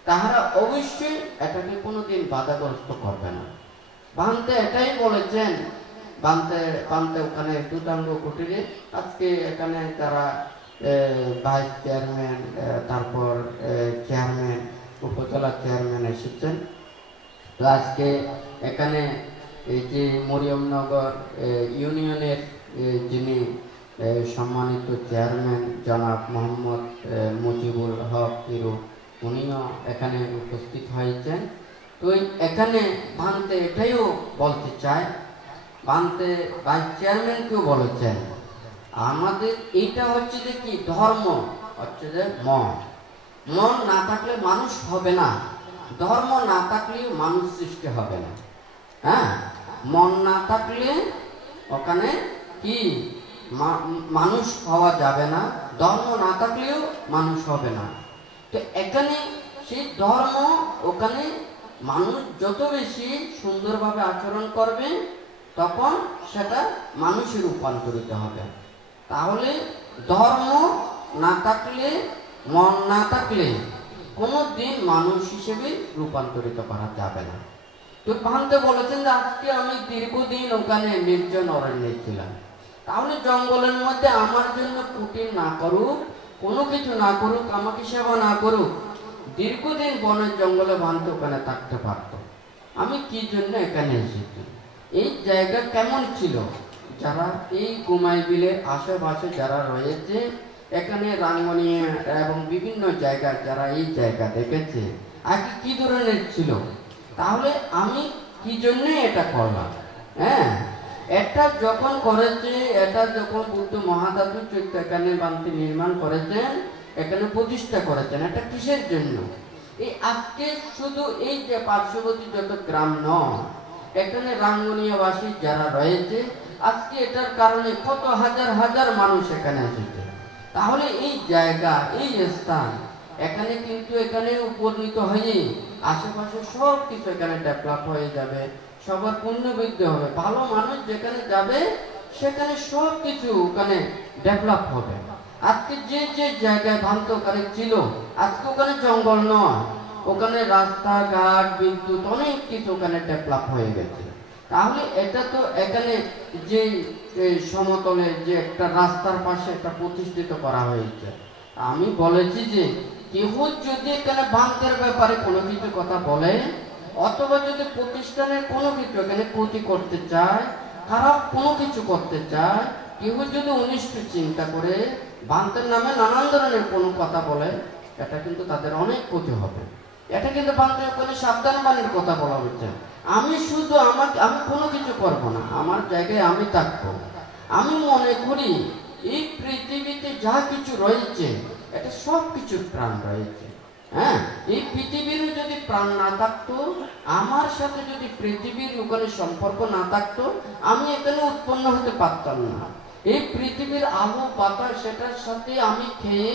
তাহারা অবশ্যই এটাকে কোনোদিন বাধাগ্রস্ত করবে না। বান্তে এটাই বলেছেন, বান্তে ওখানে দুতাঙ্গ কুটিরে আজকে এখানে তারা ভাইস চেয়ারম্যান, তারপর চেয়ারম্যান, উপজেলা চেয়ারম্যান এসেছেন। তো আজকে এখানে এই যে মরিয়মনগর ইউনিয়নের যিনি সম্মানিত চেয়ারম্যান জনাব মোহাম্মদ মুজিবুল হক হিরু, উনিও এখানে উপস্থিত হয়েছেন। তো এখানে ভান্তে এটাইও বলতে চায়, ভান্তে ভাইস চেয়ারম্যানকেও বলেছেন, আমাদের এইটা হচ্ছে যে কি ধর্ম হচ্ছে যে মন না থাকলে মানুষ হবে না, ধর্ম না থাকলেও মানুষ সৃষ্টি হবে না। হ্যাঁ, মন না থাকলে ওখানে কি মানুষ হওয়া যাবে না, ধর্ম না থাকলেও মানুষ হবে না। তো এখানে সেই ধর্ম, ওখানে মানুষ যত বেশি সুন্দরভাবে আচরণ করবে তখন সেটা মানুষে রূপান্তরিত হবে। তাহলে ধর্ম না থাকলে, মন না থাকলে কোনো দিন মানুষ হিসেবে রূপান্তরিত করা যাবে না। তো ভান্তে বলেছেন যে আজকে আমি দীর্ঘদিন ওখানে নির্জন অরণ্যে ছিলাম, তাহলে জঙ্গলের মধ্যে আমার জন্য কুটির না করুক, কোনো কিছু না করুক, আমাকে সেবা না করুক, দীর্ঘদিন বনের জঙ্গলে ভান্তে ওখানে থাকতে পারত। আমি কি জন্য এখানে এসেছি? এই জায়গা কেমন ছিল? যারা এই কুমাই বিলের আশেপাশে যারা রয়েছে, এখানে রাঙ্গুনিয়া এবং বিভিন্ন জায়গায় যারা এই জায়গা দেখেছে আগে কি ধরনের ছিল, তাহলে আমি কি জন্য এটা করলাম? হ্যাঁ, এটা যখন করেছে, এটা যখন বুদ্ধ মহাদাদু এখানে বান্তি নির্মাণ করেছেন, এখানে প্রতিষ্ঠা করেছেন, এটা কিসের জন্য? এই আজকে শুধু এই যে পার্শ্ববর্তী যত গ্রাম নয়, এখানে রাঙ্গুনিয়াবাসী যারা রয়েছে, আজকে এটার কারণে কত হাজার হাজার মানুষ এখানে এসেছে। তাহলে এই জায়গা, এই স্থান, এখানে কিন্তু এখানে উপনীত হয়ে আশেপাশে সব কিছু এখানে ডেভেলপ হয়ে যাবে, সবার পুণ্যবৃদ্ধি হবে, ভালো মানুষ যেখানে যাবে সেখানে সব কিছু ওখানে ডেভেলপ হবে। আজকে যে যে জায়গায় ভান্ত ওখানে ছিল, আজকে ওখানে জঙ্গল নয়, ওখানে রাস্তাঘাট, বিদ্যুৎ, অনেক কিছু ওখানে ডেভেলপ হয়ে গেছে। তাহলে এটা তো এখানে যে সমতলে যে একটা রাস্তার পাশে একটা প্রতিষ্ঠিত করা হয়েছে, আমি বলেছি যে কেউ যদি এখানে ভান্তের ব্যাপারে কোনো কিছু কথা বলে, অথবা যদি প্রতিষ্ঠানের কোনো কিছু এখানে ক্ষতি করতে চায়, খারাপ কোনো কিছু করতে চায়, কেউ যদি অনিষ্ট চিন্তা করে ভান্তের নামে নানান ধরনের কোনো কথা বলে, এটা কিন্তু তাদের অনেক ক্ষতি হবে। এটা কিন্তু ভান্তের ওখানে সাবধান বাণীর কথা বলা হচ্ছে। আমি শুধু আমি কোনো কিছু করব না, আমার জায়গায় আমি থাকবো। আমি মনে করি এই পৃথিবীতে যা কিছু রয়েছে, এটা সব কিছুর প্রাণ রয়েছে। হ্যাঁ, এই পৃথিবীরও যদি প্রাণ না থাকতো, আমার সাথে যদি পৃথিবীর ওখানে সম্পর্ক না থাকতো, আমি এখানে উৎপন্ন হতে পারতাম না। এই পৃথিবীর আলো বাতাস, সেটার সাথে আমি খেয়ে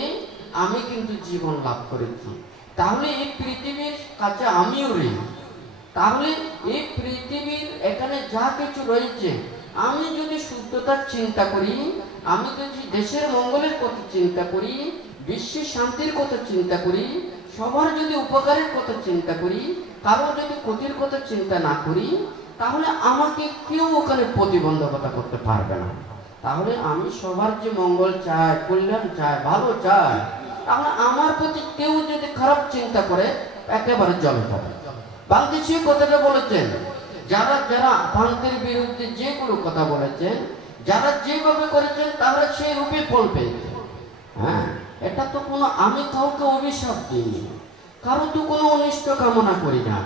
আমি কিন্তু জীবন লাভ করেছি। তাহলে এই পৃথিবীর কাছে আমিও ঋণী। তাহলে এই পৃথিবীর এখানে যা কিছু রয়েছে, আমি যদি শুদ্ধতার চিন্তা করি, আমি যদি দেশের মঙ্গলের কথা চিন্তা করি, বিশ্বের শান্তির কথা চিন্তা করি, সবার যদি উপকারের কথা চিন্তা করি, কারো যদি ক্ষতির কথা চিন্তা না করি, তাহলে আমাকে কেউ ওখানে প্রতিবন্ধকতা করতে পারবে না। তাহলে আমি সবার যে মঙ্গল চাই, কল্যাণ চাই, ভালো চাই, তাহলে আমার প্রতি কেউ যদি খারাপ চিন্তা করে, একেবারে জলে যাবে। বান্তি সেই কথাটা বলেছেন, যারা যারা ভান্তির বিরুদ্ধে যেগুলো কথা বলেছেন, যারা যেভাবে করেছেন, তারা সেই রূপে ফল পেয়েছে। হ্যাঁ, এটা তো কোনো, আমি কাউকে অভিশাপ দিইনি, কারো তো কোনো অনিষ্ট কামনা করি না।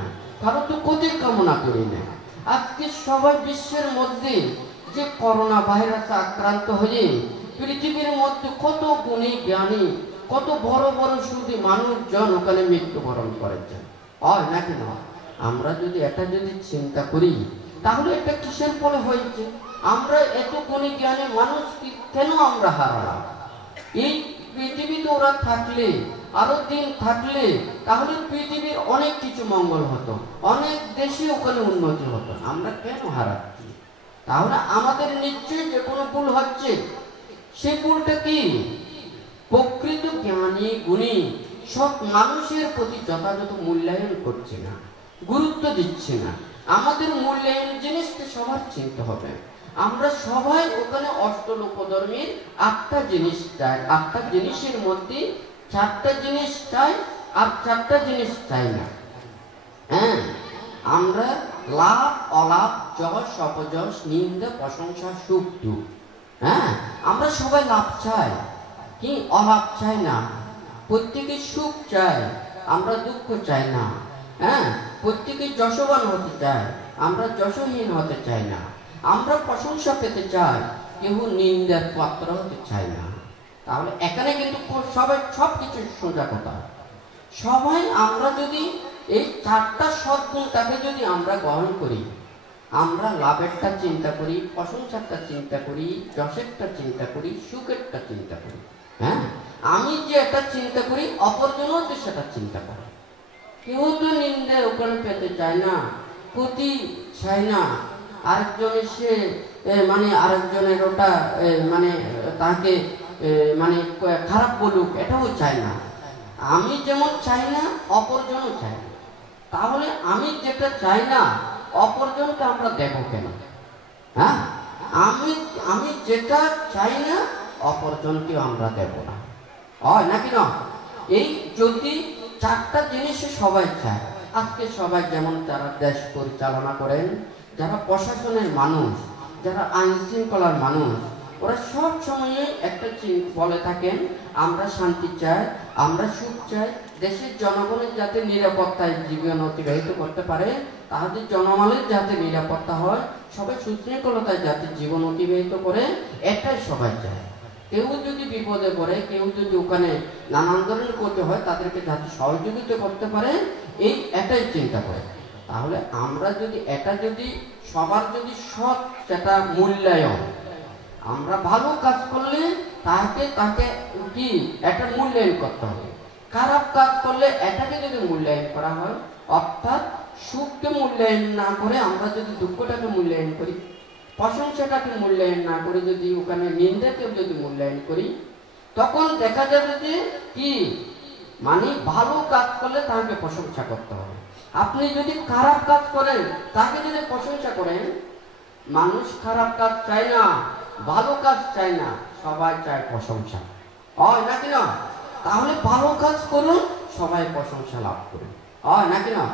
কারো তো ক্ষতির কামনা করি না। আজকে সবাই বিশ্বের মধ্যে যে করোনা ভাইরাসে আক্রান্ত হয়ে পৃথিবীর মধ্যে কত গুণী জ্ঞানী, কত বড় বড় শুধু মানুষজন ওখানে মৃত্যুবরণ করেছেন, হয় নাকি না? আমরা যদি এটা যদি চিন্তা করি তাহলে এটা কিসের ফলে হয়েছে? আমরা এত গুণী জ্ঞানী মানুষ কেন আমরা হারালাম? এই পৃথিবীতে ওরা থাকলে, আরো দিন থাকলে, তাহলে পৃথিবীর অনেক কিছু মঙ্গল হতো, অনেক দেশে ওখানে উন্নতি হতো। আমরা কেন হারাচ্ছি? তাহলে আমাদের নিশ্চয়ই যে কোনো ভুল হচ্ছে। সেই ভুলটা কি? প্রকৃত জ্ঞানী গুণী সব মানুষের প্রতি যথাযথ মূল্যায়ন করছে না, গুরুত্ব দিচ্ছে না। আমাদের মূল্যায়ন জিনিসটা সবার চিনতে হবে। আমরা সবাই ওখানে অষ্টলোকধর্মের 8টা জিনিস চাই, 8টা জিনিসের মধ্যে 4টা জিনিস চাই, আর 4টা জিনিস চাই না। হ্যাঁ, আমরা লাভ অলাভ, যশ অপযশ, নিন্দা প্রশংসা, সুখ দুঃখ, হ্যাঁ আমরা সবাই লাভ চাই, কি অলাভ চাই না। প্রত্যেকে সুখ চাই, আমরা দুঃখ চাই না। হ্যাঁ, প্রত্যেকে যশবান হতে চাই, আমরা যশহীন হতে চাই না। আমরা প্রশংসা পেতে চাই, কেউ নিন্দার পাত্র হতে চাই না। তাহলে এখানে কিন্তু সবাই সবকিছু সোজা কথা। সবাই আমরা যদি এই 4টা সদ্গুণটাকে যদি আমরা গ্রহণ করি, আমরা লাভেরটা চিন্তা করি, প্রশংসারটা চিন্তা করি, যশেরটা চিন্তা করি, সুখেরটা চিন্তা করি। হ্যাঁ, আমি যে এটা চিন্তা করি, অপরজনও তো সেটা চিন্তা করে। কেউ তো নিন্দে ওখানে পেতে চায় না, ক্ষতি চায় না। আরেকজনের সে মানে আরেকজনের ওটা মানে তাকে মানে খারাপ বলুক, এটাও চায় না। আমি যেমন চাই না, অপরজনও চায় না। তাহলে আমি যেটা চাই না, অপরজনকে আমরা দেখো কেন? হ্যাঁ, আমি যেটা চাই না, অপরজনকে আমরা দেব না, হয় নাকি না? এই যদি 4টা জিনিস সবাই চায়, আজকে সবাই যেমন যারা দেশ পরিচালনা করেন, যারা প্রশাসনের মানুষ, যারা আইন শৃঙ্খলার মানুষ, ওরা সব সময় একটা বলে থাকেন, আমরা শান্তি চাই, আমরা সুখ চাই, দেশের জনগণের যাতে নিরাপত্তায় জীবন অতিবাহিত করতে পারে, তাদের জনমালের যাতে নিরাপত্তা হয়, সবাই সুশৃঙ্খলতায় যাতে জীবন অতিবাহিত করে, এটাই সবাই চায়। কেউ যদি বিপদে পড়ে, কেউ যদি ওখানে নানান ধরনের করতে হয়, তাদেরকে যাতে সহযোগিতা করতে পারে, এটাই চিন্তা করে। তাহলে আমরা যদি এটা যদি সবার যদি সৎ সেটা মূল্যায়ন, আমরা ভালো কাজ করলে তাকে কি এটা মূল্যায়ন করতে হবে। খারাপ কাজ করলে এটাকে যদি মূল্যায়ন করা হয়, অর্থাৎ সুখকে মূল্যায়ন না করে আমরা যদি দুঃখটাকে মূল্যায়ন করি, প্রশংসাটাকে মূল্যায়ন না করে যদি ওখানে নিন্দাকে যদি মূল্যায়ন করি, তখন দেখা যাবে যে কি মানে ভালো কাজ করলে তাকে প্রশংসা করতে হবে। আপনি যদি খারাপ কাজ করেন, তাকে যদি প্রশংসা করেন, মানুষ খারাপ কাজ চায় না, ভালো কাজ চায় না, সবাই চায় প্রশংসা, হয় নাকি না? তাহলে ভালো কাজ করুন, সবাই প্রশংসা লাভ করুন, হয় নাকি না?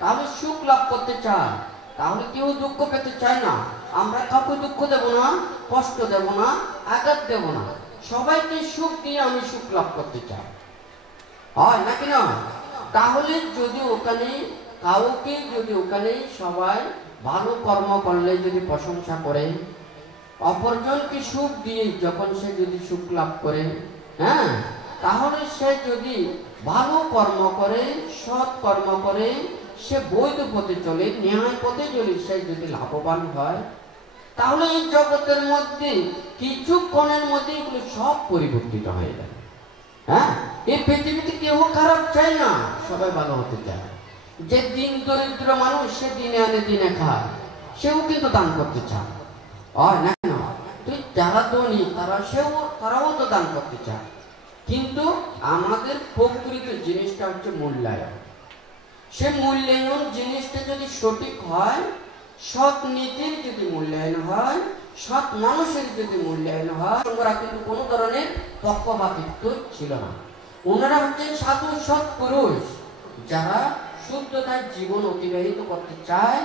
তাহলে সুখ লাভ করতে চায়, তাহলে কেউ দুঃখ পেতে চায় না। আমরা কাউকে দুঃখ দেব না, কষ্ট দেব না, আঘাত দেব না, সবাইকে সুখ দিয়ে আমি সুখ লাভ করতে চাই, হয় নাকি না? তাহলে যদি ওখানে কাউকে যদি ওখানে সবাই ভালো কর্ম করলে যদি প্রশংসা করে, অপরজনকে সুখ দিয়ে যখন সে যদি সুখ লাভ করে, হ্যাঁ, তাহলে সে যদি ভালো কর্ম করে, সৎ কর্ম করে, সে বৈধ পথে চলে, ন্যায় পথে চলে, সে যদি লাভবান হয়, তাহলে এই জগতের মধ্যে কিছুক্ষণের মধ্যে এগুলো সব পরিবর্তিত হয়ে যাবে। হ্যাঁ, এই পৃথিবীতে কেউ খারাপ চায় না, সবাই ভালো হতে চায়। যে দিন দরিদ্র মানুষ, সে দিনে আনে দিনে খায়, সেও কিন্তু দান করতে চায়, হয় না? তুই যারা ধনী তারাও তো দান করতে চায়। কিন্তু আমাদের প্রকৃত জিনিসটা হচ্ছে মূল্যায়ন। সে মূল্যায়ন জিনিসটা যদি সঠিক হয়, সৎ নীতির যদি মূল্যায়ন হয়, সৎ মানুষের যদি মূল্যায়ন হয়, ওরা কিন্তু কোনো ধরনের পক্ষপাতিত্ব ছিল না। ওনারা হচ্ছেন সাধু সৎ পুরুষ, যারা শুদ্ধতার জীবন অতিবাহিত করতে চায়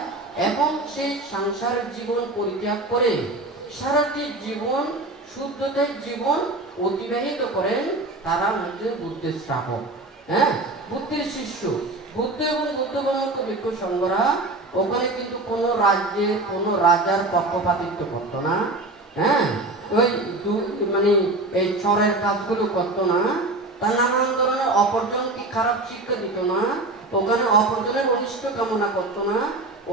এবং সেই সংসারের জীবন পরিত্যাগ করে সারাটি জীবন শুদ্ধতার জীবন অতিবাহিত করেন। তারা হচ্ছেন বুদ্ধের শ্রাবক, হ্যাঁ, বুদ্ধের শিষ্য। বুদ্ধ এবং বুদ্ধ ধর্মকে ভিক্ষু সংঘরা ওখানে কিন্তু কোনো রাজ্যে কোনো রাজার পক্ষপাতিত্ব করতো না। হ্যাঁ, ওই মানে এই চরের কাজগুলো করতো না। তা নানান ধরনের অপরজনকে খারাপ শিক্ষা দিত না, ওখানে অপরজনের অনিষ্ট কামনা করতো না।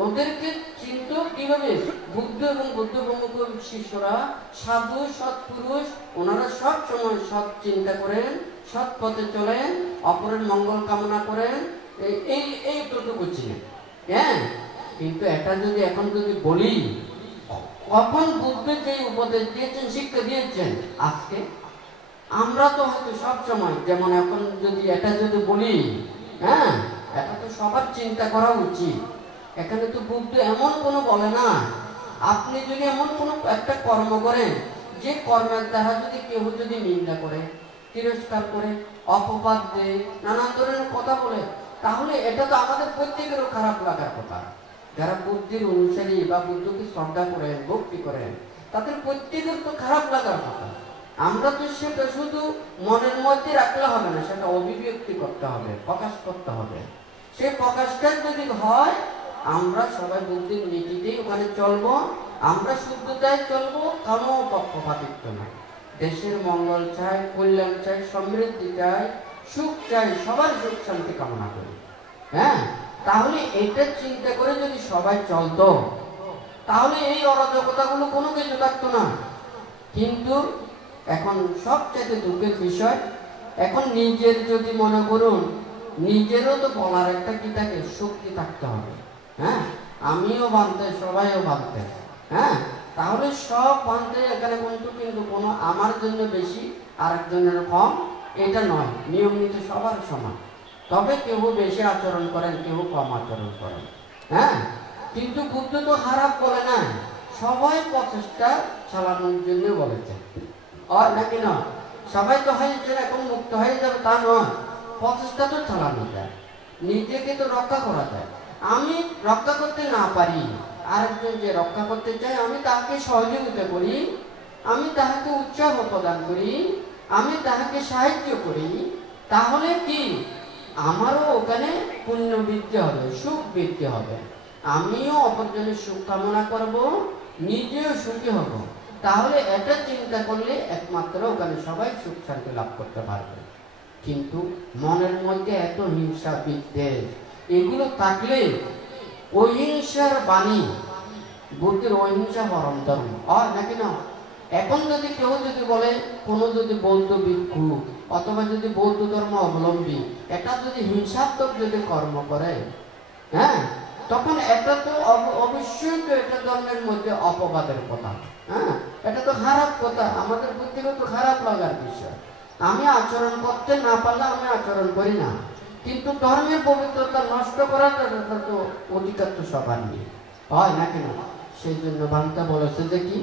ওদেরকে চিন্ত কিভাবে? বুদ্ধ এবং বুদ্ধ ব্রহ্মজ্ঞ শিষ্যরা সাধু সৎপুরুষ, ওনারা সব সময় সৎ চিন্তা করেন, সৎ পথে চলেন, অপরের মঙ্গল কামনা করেন, এই এইটুকু ছিলেন। হ্যাঁ, কিন্তু এটা যদি এখন যদি বলি, কখন বুদ্ধ যে উপদেশ দিয়েছেন, শিক্ষা দিয়েছেন, আজকে আমরা তো হয়তো সব সময়, যেমন এখন যদি এটা যদি বলি, হ্যাঁ, এটা তো সবার চিন্তা করা উচিত। এখানে তো বুদ্ধ এমন কোনো বলে না, আপনি যদি এমন কোনো একটা কর্ম করেন, যে কর্মের দ্বারা যদি কেউ যদি নিন্দা করে, তিরস্কার করে, অপবাদ দেয়, নানান ধরনের কথা বলে, তাহলে এটা তো আমাদের প্রত্যেকেরও খারাপ লাগার কথা। যারা বুদ্ধির অনুসারী বা বুদ্ধকে শ্রদ্ধা করেন, ভক্তি করেন, তাদের প্রত্যেকের তো খারাপ লাগার কথা। আমরা তো সেটা শুধু মনের মধ্যে রাখলে হবে না, সেটা অভিব্যক্তি করতে হবে, প্রকাশ করতে হবে। সেই প্রকাশটা যদি হয়, আমরা সবাই বুদ্ধির নীতিতেই ওখানে চলবো, আমরা শুদ্ধতায় চলবো, কারো পক্ষপাতিত্ব না। দেশের মঙ্গল চাই, কল্যাণ চাই, সমৃদ্ধি চাই, সুখ চাই, সবার সুখ শান্তি কামনা করি। হ্যাঁ, তাহলে এটা চিন্তা করে যদি সবাই চলতো, তাহলে এই অরাজকতাগুলো কোনো কিছু থাকতো না। কিন্তু এখন সবচেয়ে দুঃখের বিষয়, এখন নিজের যদি মনে করুন, নিজেরও তো বলার একটা কি থাকে, শক্তি থাকতে হবে। হ্যাঁ, আমিও বানতে, সবাইও বানতে। হ্যাঁ, তাহলে সব বানতে এখানে কিন্তু কোনো আমার জন্য বেশি, আরেকজনের কম, এটা নয়। নিয়ম নীতি সবার সমান, তবে কেউ বেশি আচরণ করেন, কেউ কম আচরণ করেন। হ্যাঁ, কিন্তু বুদ্ধ তো খারাপ বলে না, সবাই প্রচেষ্টা চালানোর জন্য বলেছে। আর নাকি না, সবাই তো হয়েছে এখন মুক্ত হয়ে যাবে তা নয়, প্রচেষ্টা তো চালানো যায়, নিজেকে তো রক্ষা করা যায়। আমি রক্ষা করতে না পারি, আরেকজন যে রক্ষা করতে চায়, আমি তাকে সহযোগিতা করি, আমি তাহাকে উৎসাহ প্রদান করি, আমি তাহাকে সাহায্য করি, তাহলে কি আমারও ওখানে পুণ্য বৃদ্ধি হবে, সুখ বৃদ্ধি হবে। আমিও অপরজনের সুখ কামনা করব, নিজেও সুখী হব। তাহলে এটা চিন্তা করলে একমাত্র ওখানে সবাই সুখ শান্তি লাভ করতে পারবে। কিন্তু মনের মধ্যে এত হিংসা, বিদ্বেষ, এগুলো থাকলে অহিংসার বাণী, বুদ্ধির অহিংসা পরম ধর্ম, আর নাকি না। এখন যদি কেউ যদি বলে, কোনো যদি বৌদ্ধ ভিক্ষু অথবা যদি বৌদ্ধ ধর্ম অবলম্বী এটা যদি হিংসাত্মক যদি কর্ম করে, হ্যাঁ, তখন এটা তো অবশ্যই তো এটা ধর্মের মধ্যে অপবাদের কথা। হ্যাঁ, এটা তো খারাপ কথা, আমাদের বুদ্ধিগত খারাপ লাগার বিষয়। আমি আচরণ করতে না পারলে আমি আচরণ করি না, কিন্তু ধর্মের পবিত্রতা নষ্ট করার তো অধিকার তো সবার নেই, হয় নাকি না। সেই জন্য ভান্তা বলেছে যে কি,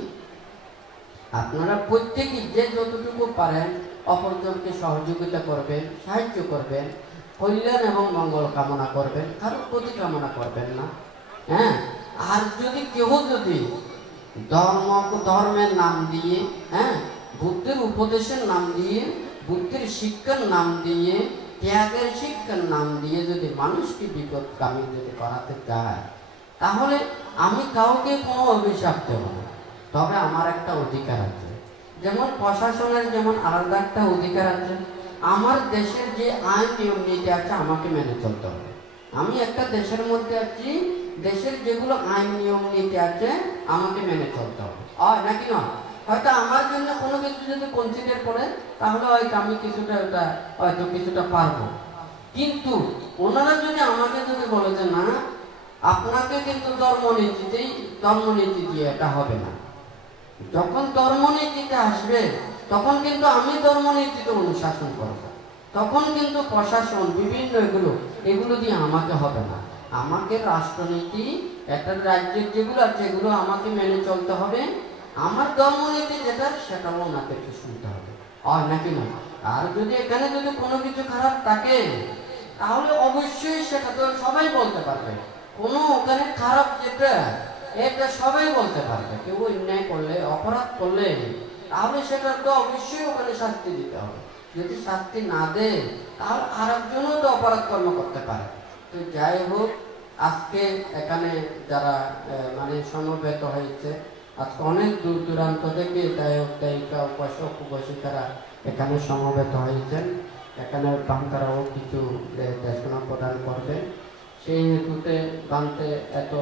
আপনারা প্রত্যেকেই যে যতটুকু পারেন অপরজনকে সহযোগিতা করবেন, সাহায্য করবেন, কল্যাণ এবং মঙ্গল কামনা করবেন, কারোর প্রতি কামনা করবেন না। হ্যাঁ, আর যদি কেউ যদি ধর্মের নাম দিয়ে, হ্যাঁ, বুদ্ধের উপদেশের নাম দিয়ে, বুদ্ধের শিক্ষার নাম দিয়ে, ত্যাগের শিক্ষার নাম দিয়ে যদি মানুষকে বিপদগামী যদি করাতে চায়, তাহলে আমি কাউকে কোনো অভিশাপ দেব না। তবে আমার একটা অধিকার আছে, যেমন প্রশাসনের যেমন আলাদা একটা অধিকার আছে, আমার দেশের যে আইন নিয়ম নীতি আছে আমাকে মেনে চলতে হবে। আমি একটা দেশের মধ্যে আছি, দেশের যেগুলো আইন নিয়ম নীতি আছে আমাকে মেনে চলতে হবে, নাকি না। হয়তো আমার জন্য কোনো কিছু যদি কনসিডার করে, তাহলে হয়তো আমি কিছুটা ওটা হয়তো কিছুটা পারবো। কিন্তু ওনারা যদি আমাকে যদি বলে যে না, আপনাকে কিন্তু ধর্মনীতি দিয়ে এটা হবে না, যখন ধর্মনীতিতে আসবে তখন কিন্তু আমি ধর্মনীতিতে অনুশাসন করব, তখন কিন্তু প্রশাসন বিভিন্ন এগুলো দিয়ে আমাকে হবে না। আমাকে রাষ্ট্রনীতি, একটা রাজ্যের যেগুলো আছে এগুলো আমাকে মেনে চলতে হবে, আমার ধর্মনীতি যেটা সেটাও ওনাদেরকে শুনতে হবে, নাকি না। আর যদি এখানে যদি কোনো কিছু খারাপ থাকে, তাহলে অবশ্যই সেটা তো সবাই বলতে পারবে। কোনো ওখানে খারাপ যেটা এটা সবাই বলতে পারবে। কেউ অন্যায় করলে, অপরাধ করলে, তাহলে সেটা তো অবশ্যই ওখানে শাস্তি দিতে হবে। যদি শাস্তি না দেয়, তাহলে আরেকজনও তো অপরাধ কর্ম করতে পারে, তো যাই হোক, আজকে এখানে যারা মানে সমবেত হয়েছে, আজকে অনেক দূর দূরান্ত থেকে গায়ক গায়িকা উপাসক উপাসিকারা এখানে সমবেত হয়েছেন। এখানে বান্তারাও কিছু দেশনা প্রদান করবেন। সেই হেতুতে বান্তে এত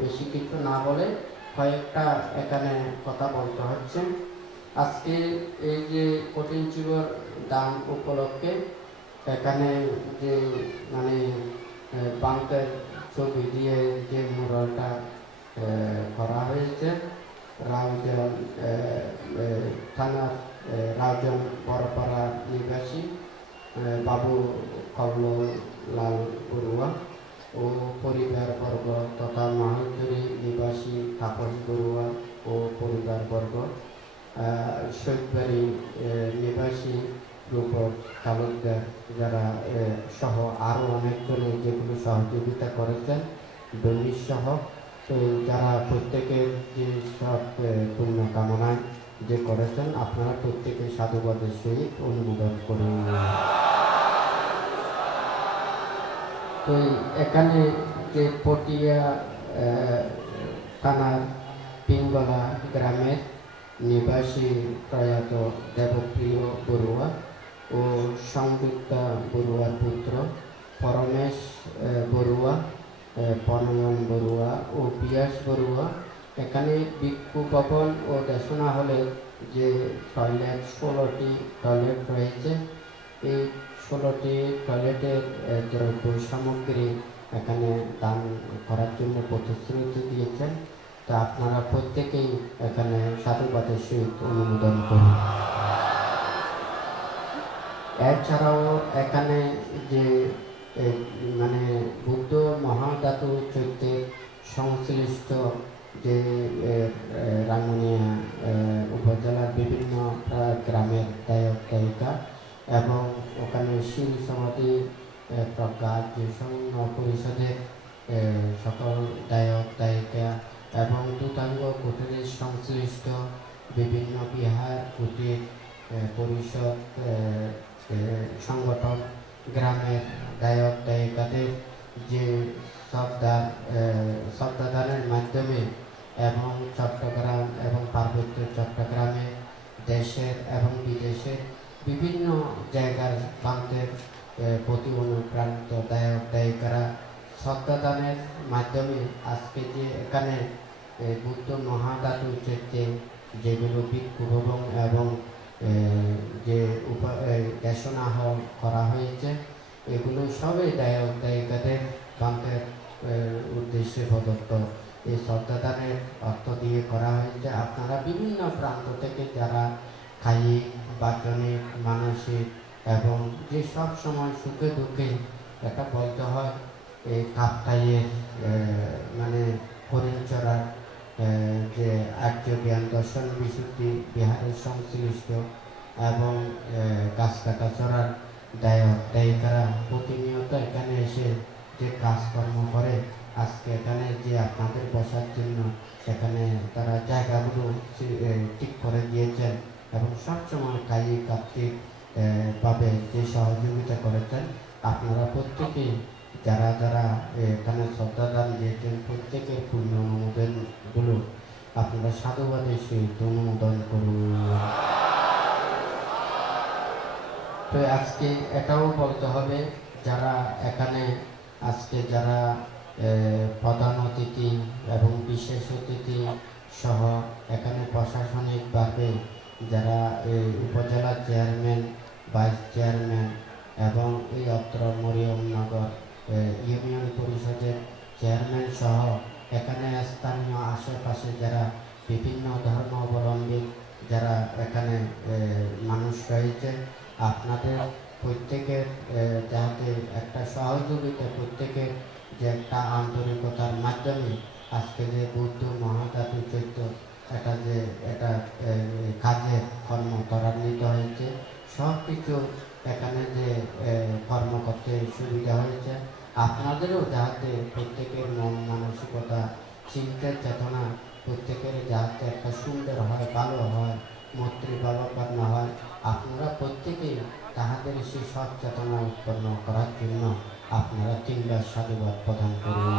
বেশি কিছু না বলে কয়েকটা এখানে কথা বলতে হচ্ছে। আজকে এই যে কঠিন জীবর দান উপলক্ষে এখানে যে মানে বান্তের ছবি দিয়ে যে মুরালটা করা হয়েছে, রাউজান থানার রাউজান বড়পাড়া নিবাসী বাবু কমললাল বড়ুয়া ও পরিবারবর্গ তথা মাহজুরি নিবাসী তাপস বড়ুয়া ও পরিবারবর্গ, শৈবাড়ি নিবাসী রূপক তালুকদার যারা সহ আরও অনেকজনে যেগুলো সহযোগিতা করেছেন দৈনিক সহ, তো যারা প্রত্যেকের যে সব পূর্ণ কামনায় যে করেছেন, আপনারা প্রত্যেকে সাধুবাদের সহিত অনুমোদন করুন। তো এখানে যে পটিয়া থানার পিঙ্গলা গ্রামের নিবাসী প্রয়াত দেবপ্রিয় বড়ুয়া ও সংযুক্তা বড়ুয়ার পুত্র পরমেশ বড়ুয়া, পনয়ন বড়ুয়া ও পিয়াস বড়ুয়া এখানে ভিক্ষু ভবন ও দেশনা হলে যে টয়লেট 16টি টয়লেট রয়েছে, এই 16টি টয়লেটের দ্রব্য সামগ্রী এখানে দান করার জন্য প্রতিশ্রুতি দিয়েছেন। তা আপনারা প্রত্যেকেই এখানে সাধুবাদের সহিত অনুমোদন করুন। এছাড়াও এখানে যে মানে বুদ্ধ মহাধাতু চৈত্যের সংশ্লিষ্ট যে রাঙ্গুনিয়া উপজেলার বিভিন্ন গ্রামের গায়ক গায়িকা এবং ওখানে শিল সমাধি প্রজ্ঞা যে সংঘ পরিষদের সকল গায়ক গায়িকা এবং দুতাঙ্গ কুটিরের সংশ্লিষ্ট বিভিন্ন বিহার কুটির পরিষদ সংগঠন গ্রামের গায়ক গায়িকাদের যে শ্রদ্ধাদানের মাধ্যমে এবং চট্টগ্রাম এবং পার্বত্য চট্টগ্রামে দেশের এবং বিদেশের বিভিন্ন জায়গার প্রান্তের প্রতি অনুপ্রাণিত গায়ক গায়িকারা শ্রদ্ধাদানের মাধ্যমে আজকে যে এখানে বুদ্ধ মহাধাতু চৈত্যে যেগুলো ভিক্ষু ভবন এবং যে দেশনা করা হয়েছে, এগুলো সবই গায়ক গায়িকাদের প্রান্তের উদ্দেশ্যে প্রদত্ত এই শ্রদ্ধাদানের অর্থ দিয়ে করা হয়েছে। আপনারা বিভিন্ন প্রান্ত থেকে যারা কায়িক বাচনিক মানসিক এবং যে সব সময় সুখে দুঃখে এটা বলতে হয় এই কাপ্তাইয়ের মানে হরিণচড়ার যে আর্য জ্ঞান দর্শন বিশুদ্ধি বিহারের সংশ্লিষ্ট এবং গাছ কাটা চড়ার গায়ক গায়িকারা প্রতিনিয়ত এখানে এসে যে কাজকর্ম করে, আজকে এখানে যে আপনাদের বসার জন্য এখানে তারা জায়গাগুলো ঠিক করে দিয়েছেন এবং সবসময় কায়িক আর্থিক ভাবে যে সহযোগিতা করেছেন, আপনারা প্রত্যেকেই যারা যারা এখানে শ্রদ্ধাদান দিয়েছেন প্রত্যেকের পূর্ণ অনুমোদনগুলো আপনারা সাধুবাদের সহিত অনুমোদন করুন। তো আজকে এটাও বলতে হবে, যারা এখানে আজকে যারা প্রধান অতিথি এবং বিশেষ অতিথি সহ এখানে প্রশাসনিকভাবে যারা উপজেলা চেয়ারম্যান ভাইস চেয়ারম্যান এবং এই অত্র মরিয়মনগর ইউনিয়ন পরিষদের চেয়ারম্যান সহ এখানে স্থানীয় আশেপাশে যারা বিভিন্ন ধর্মাবলম্বী যারা এখানে মানুষ রয়েছে, আপনাদের প্রত্যেকের যাতে একটা সহযোগিতা, প্রত্যেকের যে একটা আন্তরিকতার মাধ্যমে আজকে যে বুদ্ধ মহাধাতু চৈত্য এটা যে এটা কাজের কর্ম ত্বরান্বিত হয়েছে, সব কিছু এখানে যে কর্ম করতে সুবিধা হয়েছে, আপনাদেরও যাতে প্রত্যেকের মন মানসিকতা চিন্তার চেতনা প্রত্যেকের যাতে একটা সুন্দর হয়, ভালো হয়, মৈত্রী ভাবাপন্ন হয়, আপনারা প্রত্যেকেই তাহাদের সেই সচেতনা উৎপন্ন করার জন্য আপনারা তিনবার সাধুবাদ প্রদান করুন।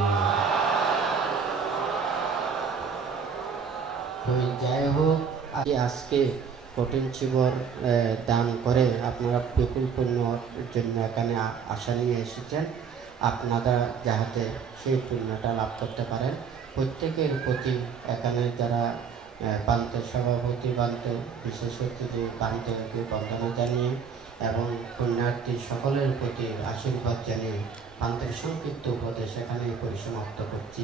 তো যাই হোক, আজকে কঠিন চিবর দান করে আপনারা বিপুল পুণ্যর জন্য এখানে আশা নিয়ে এসেছেন। আপনারা যাহাতে সেই পুণ্যটা লাভ করতে পারেন, প্রত্যেকের প্রতি এখানে যারা বান্তের সভাপতি বান্তে বিশেষ অতিথি বান্তেকে বন্দনা জানিয়ে এবং পুণ্যার্থী সকলের প্রতি আশীর্বাদ জানিয়ে বান্তের সংক্ষিপ্ত উপদেশ এখানে পরিসমাপ্ত করছি।